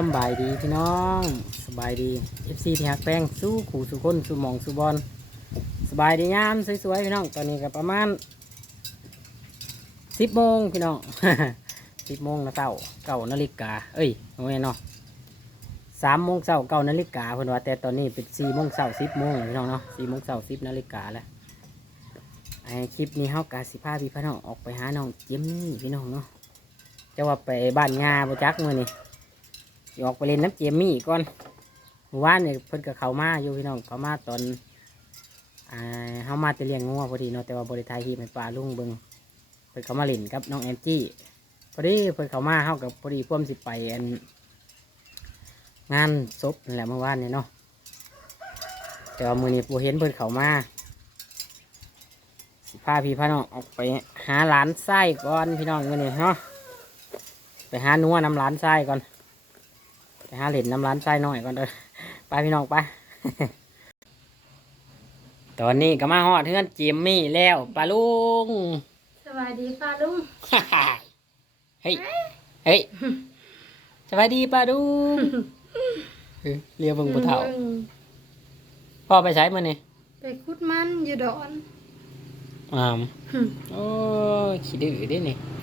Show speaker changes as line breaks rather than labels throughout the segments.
สบายดีพี่น้องสบายดี FC ที่หักแป้งสู้ขู่สู้คนสู้หมองสู้บอลสบายดีงามสวยๆพี่น้องตอนนี้ก็ประมาณสิบโมงพี่น้องสิบโมงนะเต้าเก้านาฬิกา เอ้ยโอ้ยเนาะสามโมงเช้าเก้านาฬิกาเพิ่นว่าแต่ตอนนี้เป็นสี่โมงเช้าสิบโมงพี่น้องเนาะสี่โมงเช้าสิบนาฬิกาแล้วไอคลิปนี้เฮากาสิพาพี่พี่น้องออกไปหาน้องเจมมี่พี่น้องเนาะจะว่าไปบ้านงาบ่จักมื้อนี้ สิออกไปเล่นน้ำเจมมี่ก่อนเมื่อวานเนี่ยเพิ่นกับเขามาอยู่พี่น้องเขามาตอนอ่าเขามาจะเลี้ยงงัวพอดีเนาะแต่ว่าบริทายที่เป็นปลาลุงเบิงเพิ่นเขามาเล่นกับน้องแอนจี้พอดีเพิ่นเขามาเข้ากับพอดีพ่วมสิไปอันงานศพนั่นแหละเมื่อวานเนี่ยเนาะแต่ว่ามือนี้ปูเห็นเพิ่นเขามาพาพี่พาน้องออกไปหาหลานไส้ก่อนพี่น้องมือนี้เนาะไปหานัวน้ำหลานไส้ก่อน ไปหาเหรียญน้ำร้านไส้หน่อยก่อนเด้อไปพี่น้องไปตอนนี้ก็มาฮอดเทือนจิมมี่แล้วปลาลุง
สวัสดีป้าลุง
เฮ้ยเฮ้ยสวัสดีปลาลุงเฮ้ยเรียกเบิ่งผู้เฒ่า
บิ่ง
พ่อไปใช้มานี่
ไปคุดมันอยู่ดอน
อามโอ้ยขี้ดื้อเด้นี่อ้าวมา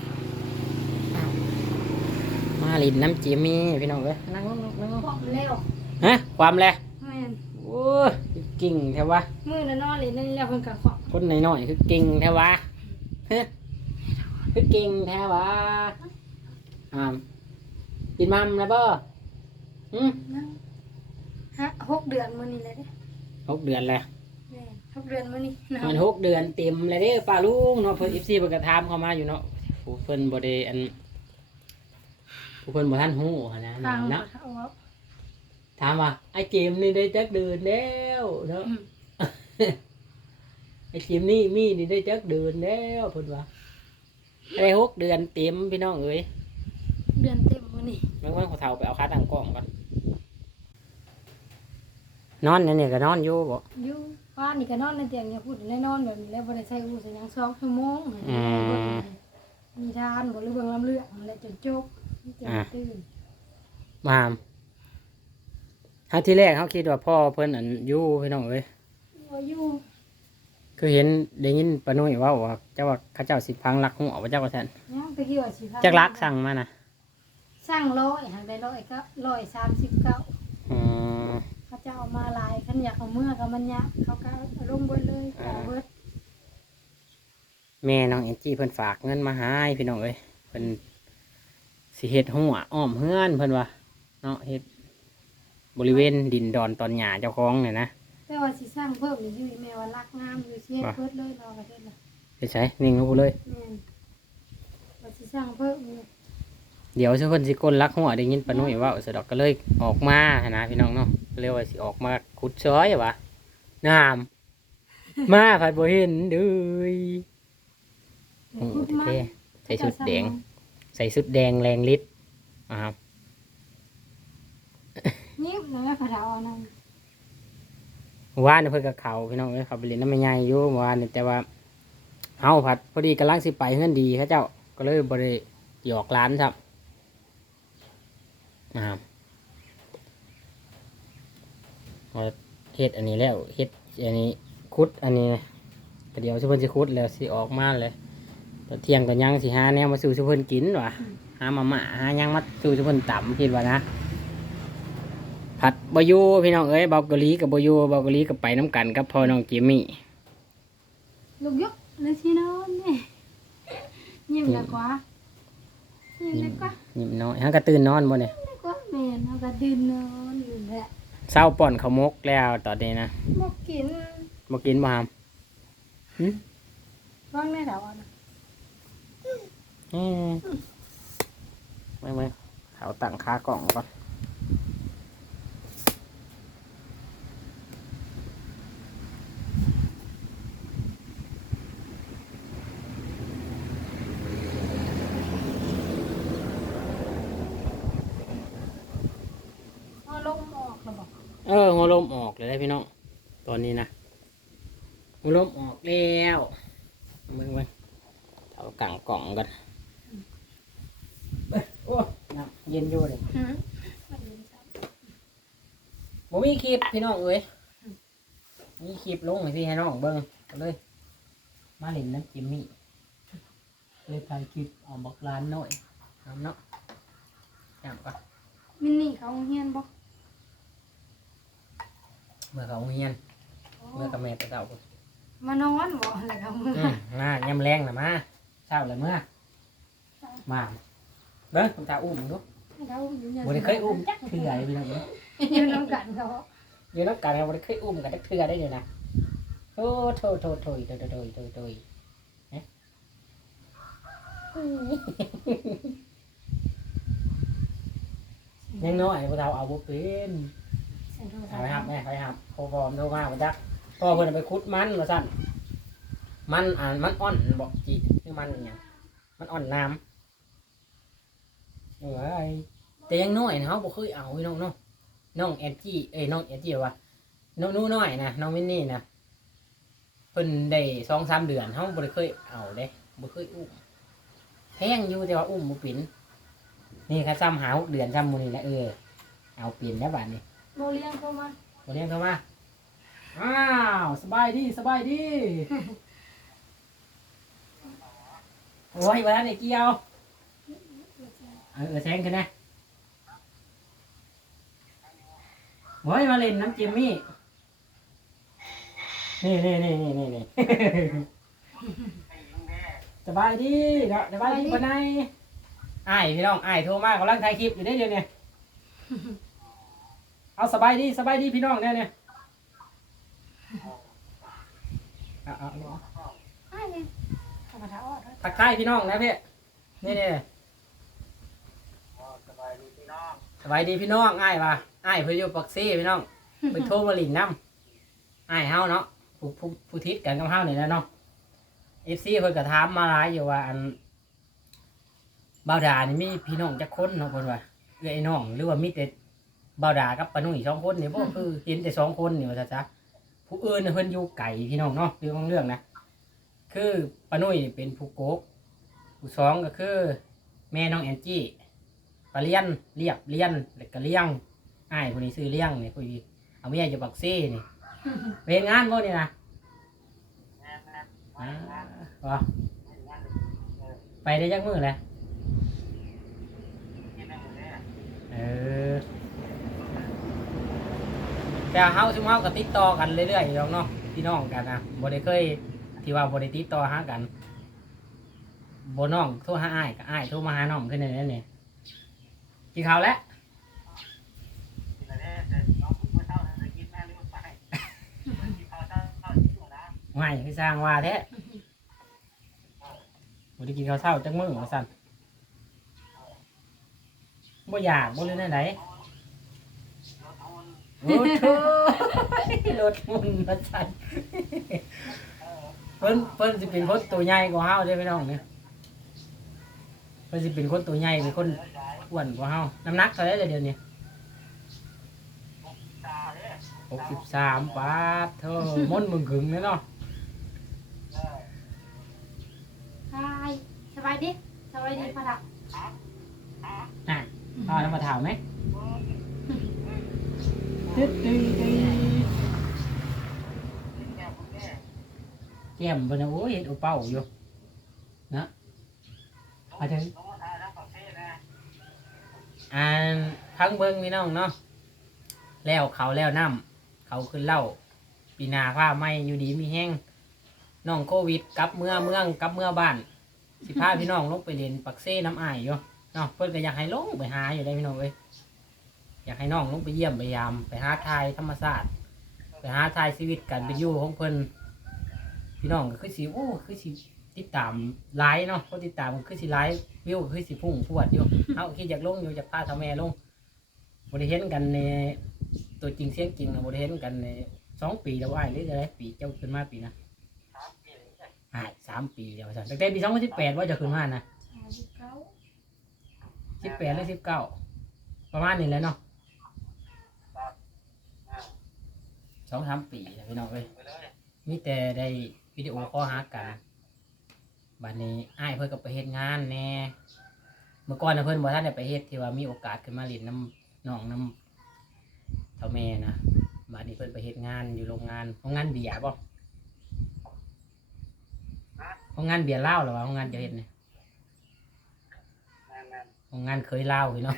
ลินน้ำจิมมี่พี่น้องเอ้ยนั่งลงนั่งลง
พร้อมแล้ว
ฮะความแล
แม่น
โอ้ยกิ่งแท้วะ
มือน่ะนอนเลยนั่นแล้วเพิ่นก็ขอบ
คนน้อยๆคือเก่งแท้วะฮะคือเก่งแท้วะอ่ามกินมัมนะบ่หืม
นั่งฮะหกเดือนมื้อนี้เลยเด้
หกเดือนแล้ว
แม่นหกเดือนมื้อนี้นะ
มันหกเดือนเต็มเลยเด้อป้าลุงเนาะเพิ่น FC เพิ่นก็ถามเข้ามาอยู่เนาะผู้เพิ่นบ่ได้อัน ผู้เพิ่นบ่ทันฮู้หั้นนะ
ทาง
เนาะ
เขาว่า
ถามว่าไอ้เจมส์นี่ได้จักเดือนแล้วเนาะ
อืม
ไอ้เจมส์นี่มีนี่ได้จักเดือนแล้วเพิ่นว่าได้หกเดือนเต็มพี่น้องเอ้ย
เดือนเต็มมื้อนี้
เมื่อวันเขาเฒ่าไปเอาคาตั้งกล้องก่อนนอนเนี่ยก็นอนอยู่บ่
อยู่บ้านนี่ก็นอนในเตียงอย่าพูดเลยนอนแบบนี้แล้วบ่ได้ใส่หูใส่หยัง2ชั่วโมง
อืม
มีทานบ่หรือเบิ่งลำเลืองแล้วจนจบจน
อ่า
ตื่น
มาเฮาที่แรกเขาคิดว่าพ่อเพิ่นอันอยู่พี่น้องเอ้ย
บ่อยู่
คือเห็นได้ยินปานุ่ยเว่าว่าเจ้าว่าเข้าเจ้าสิพังรักหัวว่าเจ้าว่าท่น
ยังไปกี่ว่าสิพา
จักรักสั่งมานะ
สร้างร้อยหางได้ร้อยก็ร้อยสามสิบเก้า
อืม
เขาจะเอามาหลายขันอยากเอาเมื่อกับมันยากเขาก็เอาลงเบิดเลย
อ่า
เอาเบิด
แม่น้องแอนจี้เพิ่นฝากเงินมาให้พี่น้องเอ้ยเพิ่น สิเฮ็ดหัวอ้อมเฮือนเพิ่นว่าเนาะเฮ็ดบริเวณดินดอนตอนหญ้าเจ้าของเนี่ยนะ
แต่ว่าสิสร้างเพิ่มนี่อยู่แม่ว่ารักงามอยู่เชีย
ว่า
เบิดเลยรอประเทศละ
ไปใช้นิ่งเขาพูดเลย
แม่นว่าสิสร้างเพิ่มนี่
เดี๋ยวสิเพิ่นสิก้นรักหัวได้ยินปานุ่ยเว่าสะดอกก็เลยออกมาหั้นนะพี่น้องเนาะก็เรียกว่าสิออกมาขุดช้อยวะงามมาผัดบ่เห็นเด้ยโอ้โห
ขุดมัน
เท่ๆใส่ชุดแดง ใส่ชุดแดงแรงฤทธิ์อ่าครับ
นี่มันไม่ขะเทาเอานั่น
เมื่อวานนี่เพิ่นกับเขาพี่น้องเอ้ยเขาไปเล่นน้ำมันใหญ่อยู่เมื่อวานนี่แต่ว่าเฮาผัดพอดีกำลังสิไปเฮือนดีเขาเจ้าก็เลยบ่ได้หยอกร้านครับนะครับพอเฮ็ดอันนี้แล้วเฮ็ดอันนี้คุดอันนี้ก็เดี๋ยวสิเพิ่นสิคุดแล้วสิออกมาเลย ตอนเที่ยงก็ยังสิหาแนวมาสู่สิเพิ่นกินว่ะหามาม่าหาหยังมาสู่สิเพิ่นต่ำคิดว่านะผัดบอยูพี่น้องเอ้ยเบาเกาหลีกับบอยูเบาเกาหลีกับไปน้ำกันกับพ่อน้องจิมมี่
ลูกยกเลยสินอนนี่ยิ้มแล้วกว่ายิ้มแล้วกว่า
ยิ้มน้อยฮังกระตื่นนอนบ่เนี่ย
แล้วกว่าแม่นเอาก็ดื่นนอนอยู่แหละ
เศร้าป่อนเขาวมกแล้วตอนนี้นะ
บ่กิน
บ่กินบ่หาม
ว่างแน่เดาเอานะ
อืม ไม่ไม่เขาตั้งค่ากล่องก่อน
เอาลมออกแล้วบอก
เออหัวลมออกเลยได้พี่น้องตอนนี้นะหัวลมออกแล้วเบิ่งเบิ่งเอากังกล่องกันเอ้ย โอ้ยน้ำเย็นอยู่เลย
หืมมัน
มีคลิปพี่น้องเอ้ยมีคลิปลงให้พี่ให้น้องเบิ่งก็เลย มาเล่นน้ำจิมมี่เลยถ่ายคลิปเอาบอกร้านหน่อยน้ำเนาะจำปะ
มินนี่เขาโรงเฮียนบ่
เมื่อเขาเฮียนเมื่อกับแม่ไปเต่าพุ่น
มานอนบ่แล้วก็มือ
อืมมายำแรงนะมาเช้าเลยเมื่อมา เด้อคุณตาอุ้ม
ลูก
บ่ได้เคยอุ้มเทื่อเลยพี่น้องเด้
อยืนน้ำกันเขา
อยู่นำกันเราบ่ได้เคยอุ้มกันได้เทื่อได้เลยนะโอ้โถโถโถยโถยโถยโถยโถยเยังน้อยบ่เฒ่าเอาบ่เป็นไปหับแม่ไปหับโคบอมโทรมามันจักพ่อเพื่อนไปคุดมันมาสั่นมันอ่านมันอ่อนบอกจีคือมันเนี่ยมันอ่อนน้ำ เอ้ยแต่ยังน้อยนะเฮาบ่เคยเอาพี่น้องเนาะน้องแอนจี้เอ้ยน้องแอนจี้ว่าน้องหนูน้อยนะน้องมินนี่นะเพิ่นได้2-3เดือนเฮาบ่ได้เคยเอาเด้บ่เคยอุ้มแพงอยู่แต่ว่าอุ้มบ่เป็นนี่ค่ะซ้ำหาหกเดือนซ้ำหมื้นี้แหละเออเอาเป็นแล้วบัดนี้
โบเลี้ยงเข้ามา
มาเรียนเข้ามาอ้าวสบายดีสบายดี โอ้ยวันนั้นไอ้เกี่ยว เออเออแซงขึ้นนะโอ้ยมาเล่นน้ำจิมมี่ นี่นี่นี่นี่นี่นี่สบายดีเนาะสบายดีปานไหนอ้ายพี่น้องอ้ายโทรมากำลังถ่ายคลิปอยู่ได้เดี๋ยวนี้เอาสบายดีสบายดีพี่น้องเนี่ยเนี่ยเอาเอาเอา
อ้ายเนี่ยธรรมดาออด
ทักทายพี่น้องนะพี่นี่นี่ สบายดีพี่น้องอ้ายว่ะอ้ายเพื่ออยู่ปักซี่พี่น้องไปโทรมาหลินน้ำอ้ายเฮาเนาะผู้ผู้ผู้ทิศกันกับเฮานี่แหละเนาะเอฟซีเพิ่นก็ถามมาหลายอยู่ว่าอันบ่าวดานี่มีพี่น้องจักคนเนาะเพิ่นว่าเอื้อไอ้น้องหรือว่ามีแต่บ่าวดากับปานุ่ยสองคนนี่บ่คือเห็นแต่สองคนนี่ว่าซะจ้ะผู้อื่นน่ะเพิ่นอยู่ไกลพี่น้องเนาะเรื่องของเรื่องนะคือปานุ่ยเป็นผู้โกกผู้สองก็คือ แม่น้องแอนจี้ ปลาเลี้ยนเรียบเลี้ยนแล้วก็เลี้ยงอ้ายคนนี้ซื้อเลี้ยงนี่คุยเอาเมียอยู่ปักซี่นี่เวนงานบ่นี่นะอ่าบ่ไปได้จักมือเลยเออแต่เฮาซุมเฮาก็ติดต่อกันเรื่อยๆอยู่แล้วเนาะพี่น้องกันนะบ่ได้เคยที่ว่าบ่ได้ติดต่อหากันบน้องโทรหาอ้ายก็อ้ายโทรมาหาน้องขึ้นในนั้นนี่ กินข้าวแล้วไม่คือสร้างว่าแท้บ่ได้กินข้าวเช้าจักมื้อว่าซั่นบ่อยากบ่เลยไหนโอ้โหรถมุนว่าซั่นเพิ่นเพิ่นสิเป็นคนตัวใหญ่กว่าเฮาเด้อพี่น้องเนี่ยเพิ่นสิเป็นคนตัวใหญ่เป็นคน อ้วนกว่าเฮาน้ำหนักเท่าไหร่เดี๋ยวนี้หกสิบสามบาทเท่าม้นมึงขึงเลยเนาะ
ใช่สบายดีสบายดีพะดัก
อะเอาน้ำมาถามไหมตึ๊ดตึ๊ดตึ๊ดแก้มเพิ่นน่ะโอ้ยเห็ดอุเป้าอยู่นะอาจจะ อ่านพังเบิ้งพี่น้องเนาะแล้วเขาแล้วน้ำเขาขึ้นเล่าปีนาผ้าไหมอยู่ดีมีแห้งน้องโควิดกลับเมื่อเมืองกลับเมื่อบ้าน สิพาพี่น้องลงไปเรียนปักเซ่น้ำอายอยู่เนาะเพิ่อนก็อยากให้ลงไปหาอยู่ได้พี่น้องเอ้ยอยากให้น้องลงไปเยี่ยมไปยามไปหาทายธรรมศาสตร์ไปหาทายชีวิตกันไปอยู่ของเพิ่นพี่น้องก็คือสิโอ้คือสิ ติดตามไลฟ์เนาะคนติดตามก็คือสิไลฟ์วิวก็คือสิพุ่งพรวดอยู่เอาคิดอยากลงอยู่อยากพาทำแม่ลงบริเห็นกันในตัวจริงเสียงจริงนะบริเห็นกันในสองปีแล้วว่าหรืออะไรปีเจ้าขึ้นมาปีนะอ่าสามปีเดียวสั่นตั้งแต่ปีสองพันสิบแปดว่าจะขึ้นมานะ
สบายดีเก้า
สิบแปดหรือสิบเก้าประมาณนี้แหล้วเนาะสองสามปีแล้วพี่น้องเอ้ยมีแต่ได้วิดีโอคอลหากัน บัดนี้อ้ายเพิ่นก็ไปเฮ็ดงานแหน่เมื่อก่อนนะเพิ่นบ่ทันได้ไปเฮ็ดที่ว่ามีโอกาสขึ้นมาเล่นน้ำน้องน้ำเท่าแม่นะบัดนี้เพิ่นไปเฮ็ดงานอยู่โรงงานโรงงานเบียร์บ่โรงงานเบียร์เหล้าหรือว่าโรงงานจะเฮ็ดเนี่ยโรงงานเคยเหล้าพี่เนาะ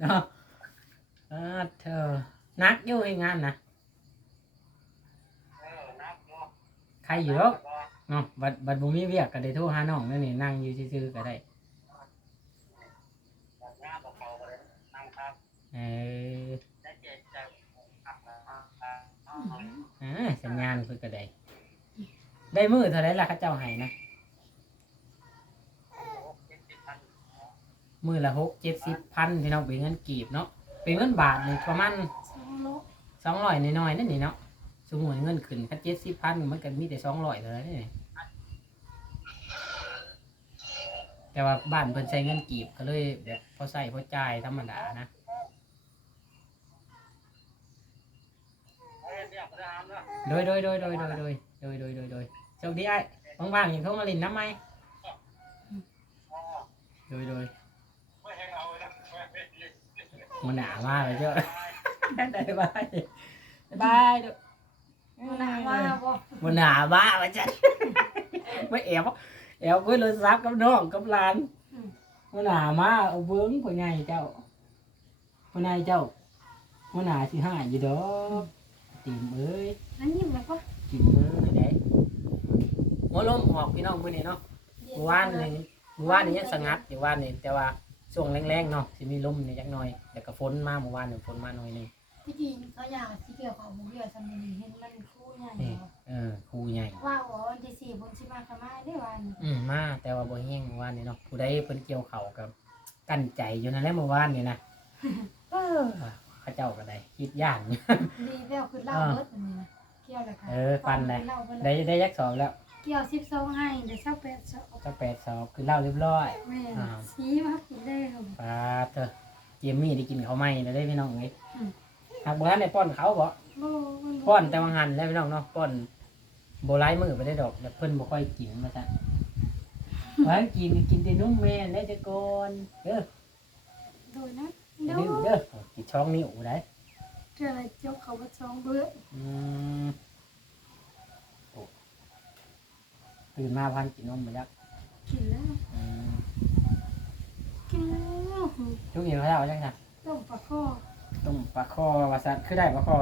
เนาะอ่าเธอนักอยู่ไอ้งานนะใครอยู่หรอก เนาะบัดบัดบ่มีเวียกก็ได้โทรหาน้องนั่นนี่นั่งอยู่ซื่อๆก็ได้เอออ่าสัญญาณเพิ่นก็ได้ ได้มือเท่าไหรล่ะเข้าเจ้าให้นะมือละหกเจ็ดสิบพันพี่น้องเป็นเงินกีบเนาะเป็นเงินบาทนี่ประมาณ
สองล
องร้อยน้อยๆนั่นนี่เนาะ มมติเงินขึ้นคันเจ็ดสิบพันมันก็มีแต่สองร้อยเท่านั้นนี่แต่ว่าบ้านเพิ่นใช้เงินกีบก็เลยแบบพอใส่พอจ่ายธรรมดานะโดยโดยโดยโดยโดยโดยโดยโดยโดยโดยโชคดีไอ้ว่างๆอย่างเขามาลินน้ำไหมโดยโดยมันหนามากเลยเจ้าได้บายบายด้อ
มัน หนาว่าบ่
มันหนามากเลยจ้ะไม่แอบแอบคุยโทรศัพท์กับน้องกับหลานมันหนามากเอาเบิ้งพ่อใหญ่เจ้าพ่อใหญ่เจ้ามันหนาสิหายอยู่ดอกตีมเอ้ย
อันนี้มันก็
กินมือได้หัวลมออกพี่น้องมื้อนี้เนาะเมื่อวานนี่เมื่อวานนี่ยังสงัดอยู่วานนี่แต่ว่าช่วงแรงๆเนาะสิมีลมนี่จักหน่อยแล้วก็ฝนมาเมื่อวานนี่ฝนมาหน่อยหนึง
ที่จริงเขาอยากสิเกี่ยวกับบุเกี่ยวซัมนีเห็นมันคู่ใหญ่
นี่เออครูใหญ่
ว่าอ๋อวันที่สี่บนชิมาคามาได้วัน
อืมมาแต่ว่าบ่แห้งเมื่อวานนี่เนาะผู้ใดเพิ่นเกี่ยวเข่าวกับกั้นใจอยู่นั่นแหละเมื่อวานนี่นะเออเข้าเจ้าก็ได้คิดย่าน
ดีแล้วคือเล่าเบิดอันนี้นะเกี่ยวเลยค่ะ
เออปันเลย
เล่าไปเล
ได้
ย
ได้ยักสอบแล้ว
เกี่ยวสิบสองให้เดี๋ยวเช้าแปดสอบ
เจ้าแปดสอบคือเล่าเรียบร้อย
แม่
อ่า
ชี้มากินได้ครับ
ปาดเถอะเจมมี่ได้กินข้าวไหม้แล้วได้พี่น้องเอ้ย
อืม
หากบ่ทันได้ป้อนเขาบ่
โบ้มันบ่
ป้อนแต่ว่าหันแล้วพี่น้องเนาะป้อนบ่หลายมื้อบ่ได้ดอกแล้วเพิ่นบ่ค่อยกินมาซะว่ากินกินแต่นุ่มแม่แล้วจะก่อนเด้อ
โดยนะ
เด้
เดี๋ยว
อเด้อกินช่องนิ้วได้
เจออะไรเจ้าเขาว่าสองเบื่อ
อืมโอ้ตื่นมาพันกินนมมายัก
กินแล้ว
อืม
กินแล้ว
ทุกอย่างเขาเอาจังไง
ต้มปลาข้อ
ต้มปลาคอวาซันคือได้ปลาคอ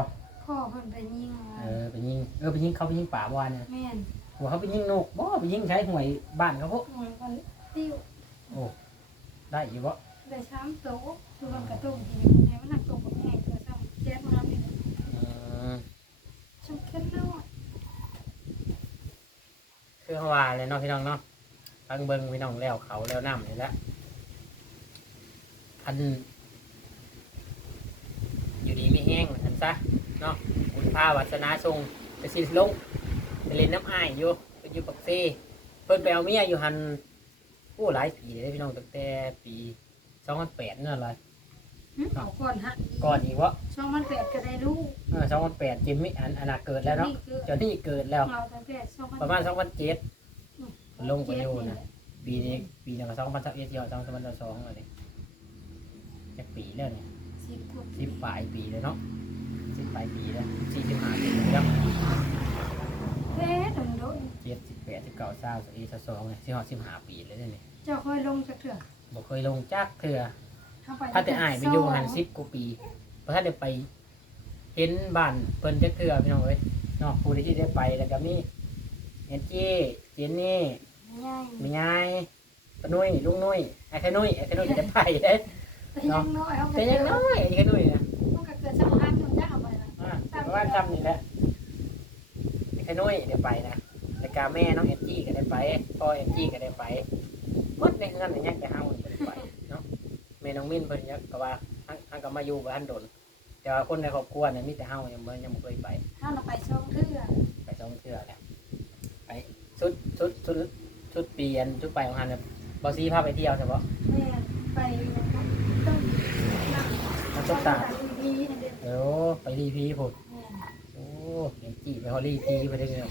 ข้อเพิ่นไปยิง
เออไปยิงเออไปยิงเขาไปยิงป่าบวานเนี่ย
แม่น
หัวเขาไปยิงนกบ่ไปยิงใช้หวยบ้านเขาพวก
หวยกันติ้ว
ได้อยู่บ่
ได้ช้ำโตคือมันกระตุ้มทีไงมันหนักตกกับแม่เกิดซ้ำแจ๊ดมาเนี่ย
อืม
ช่างแค่น้อย
คือเขาว่าเลยเนาะพี่น้องเนาะฟังเบิ่งพี่น้องแล้วเขาแล้วน้ำนี่แหละอัน อยู่ดีไม่แห้งอัน ซะเนาะคุณพาวัสนาทรงไปสิลงไปเล่นน้ำอ้ายอยู่ไปอยู่ปักเซ่เพิ่นไปเอาเมียอยู่หันผู้หลายปีเลยพี่น้องตั้งแต่ปีสองพันแปดนั่นแหละ
เอาก่อนฮะ
ก่อนอีกวะ
ช่องมันแปดก็ได้ลูก
เออสองพันแปดจิมมี่อันอันน่ะเกิดแล้วเนาะ
นี่คือ
จนนี่เกิดแล้ว
เราตั้งแต่ช่องมัน
ประมาณสองพันเจ็ดลงไปอยู่นะปีนี้ปีนึงก็สองพันสิบเอ็ดยอดสองพันสองเลยจะปีแล้วเนี่ย
สิบกว่า
สิบปลายปีแล้วเนาะสิบปลายปีแล้วสี่สิบห้าปีแล้ว
เอ๊ะดงโดน
เจ็ดสิบแปดสิบเก้าเศร้าสิบเอ็ดสิบสองเนี่ยสิบห้าสิบห้าปีเลยเนี่ย
เจ้าค่อยลงจากเถื่อ
บอกเคยลงจักเถื่อ
เข้าไป
ถ้าแต่อายไปอยู่หันสิบกว่าปีเพราะถ้าได้ไปเห็นบ้านเพิ่นจักเถื่อพี่น้องเอ้ยเนาะผู้ที่ได้ไปแล้วก็มีเอ็นจี้เจนนี่
ง่าย
มีไงปะนุ้ยลุงนุ้ยไอ้แค่นุ้ยไอ้แค่นุ้ยจะไปเด้
แต่ยังน้อยเอาไป
แต่ยังน้อยไอ้แค่นุ้ยนะ
มันก็เกิดช่องฮันมันจะเอาไปละ
อ่าเพราะว่าจำนี่แหละไอ้แค่นุ้ยได้ไปนะแล้วก็แม่น้องเอ็นจี้ก็ได้ไปพ่อเอ็นจี้ก็ได้ไปหมดในเงินอย่างเงี้ยจะห้าวันได้ไปเนาะแม่น้องมิ้นเพิ่นเนี่ยก็ว่าทั้งทั้งก็มาอยู่บ้านโดนแต่ว่าคนในครอบครัวเนี่ยมีแต่เฮายังบ่ยังบ่เคยไป
ถ้าเราไปช่องเถื่อ
ไปสองเทื่อแล้วไปชุดชุดชุดชุดเปลี่ยนชุดไปของหันเนี่ยบอซีพาไปเที่ยวใช่ปะ
แม่ไปต้มนั่ง
มันต้องตา
ดีๆเด็ด
เดี๋ยวไปรีพีผม
แม่
โอ้เห็นจีไปฮอลรีพีไปได้เงย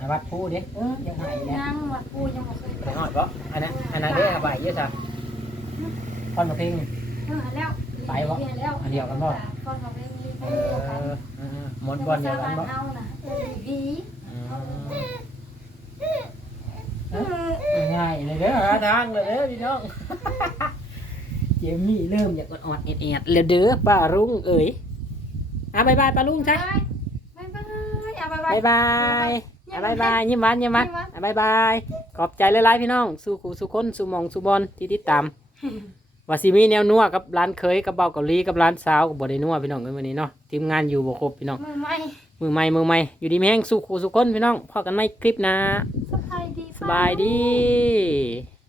อาวัดพูดเด้เออยังไงเนี่ย
นั่งวัดปูยังบ่เคย
ไปหอดปะอันนั้นอันนั้นได้อบายเยอะจ้ะคอนมาเพลง
เออแล้วแล้ว
ก่อนมาเพลง
ก้อนมาเพลงนี้
เออเออหมอนบอลเดียวกันบ่
เอาน่ะเออวี
เออง่ายเลยเด้อหาทางเลยเด้อพี่น้อง เจมี่เริ่มอยากออดๆเอ็ดๆแล้วเด้อป้ารุ่งเอ๋ยอะบายบายป้ารุ่งใช่
บายบายเอาบายบา
บายยบายอะบายบายยิ้มหวานยิ้มหวานอะบายบายขอบใจหลายๆพี่น้อง สู่ขู่สู่คนสู่หมองสู่บอลที่ติดตามว่าสิมีแนวนัวกับร้านเคยกับเบาเกาหลีกับร้านสาวกับบ่ได้นัวพี่น้องเอ้ยวันนี้เนาะทีมงานอยู่บ่ครบพี่น้อง
มือใหม่
มือใหม่มือใหม่อยู่ดีแม่งสู่ขู่สู่คนพี่น้องพอกันไม่คลิปหนะ
สบายดี
สบายดี